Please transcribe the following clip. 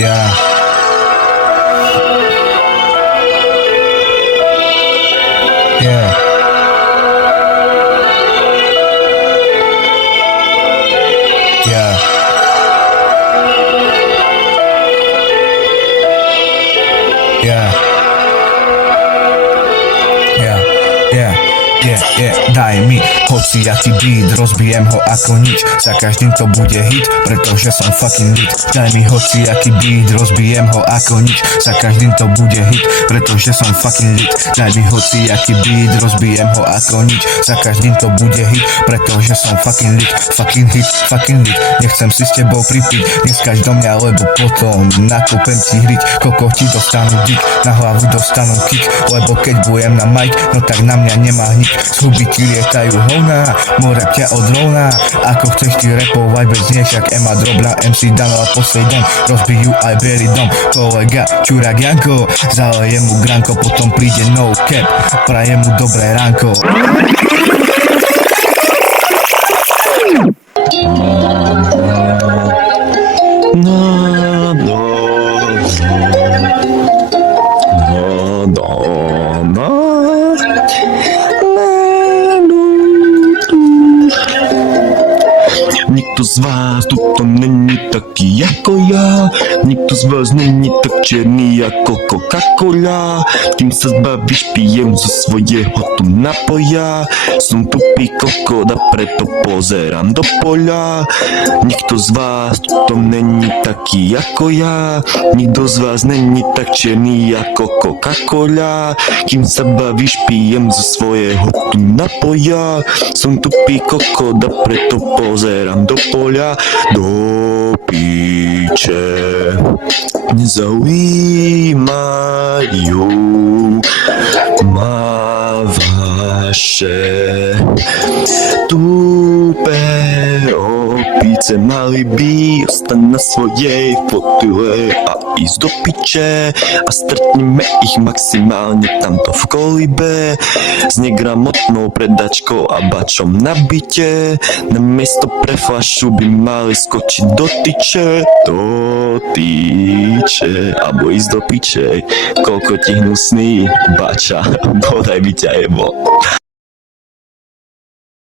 Yeah. Yeah. Yeah. Yeah. Yeah. Yeah. Yeah. Daj mi hociaký beat, rozbijem ho ako nič. Za každým to bude hit, pretože som fucking lit. Daj mi hociaký beat, rozbijem ho ako nič. Za každým to bude hit, pretože som fucking lit. Daj mi hociaký beat, rozbijem ho ako nič. Za každým to bude hit, pretože som fucking lit. Fucking hit, fucking lit. Nechcem si s tebou pripiť, neskaž do mňa, lebo potom nakúpem ti hriť. Kokoti dostanú dik, na hlavu dostanú kick, lebo keď budem na mic, no tak na mňa nemá hnik. Z huby ti lietajú hovná, more ťa odrovná. Ako chceš ty repovať bez nej, však Ema drobná, MC Dano a Poseidon rozbijú aj Berry dom. Kolega Čurák Janko, zaleje mu granko, potom príde no cap, praje mu dobré ránko. Nikto z vás tuto není taký jako ja. Nikto z vás není tak černý jako Coca-Cola. Tým sa zbavíš, pijem zo svojho tu napoja. Som tupý kokot a preto pozerám do poľa. Nikto z vás tuto není taký jako ja. Nikto z vás není tak černý jako Coca-Cola. Kým sa bavíš, pijem zo svojho tu napoja. Som tupý kokot a preto pozerám do poľa, do píče. Nezaujímajú ma vaše tupé opice. Mali by ostať na svojej fotile a ísť do piče a stretneme ich maximálne tamto v kolibe s negramotnou predačkou a bačom na byte. Na miesto pre flašu by mali skočiť do tyče, alebo ísť do piče. Koľko ti hnusný bača, bodaj by ťa jebo.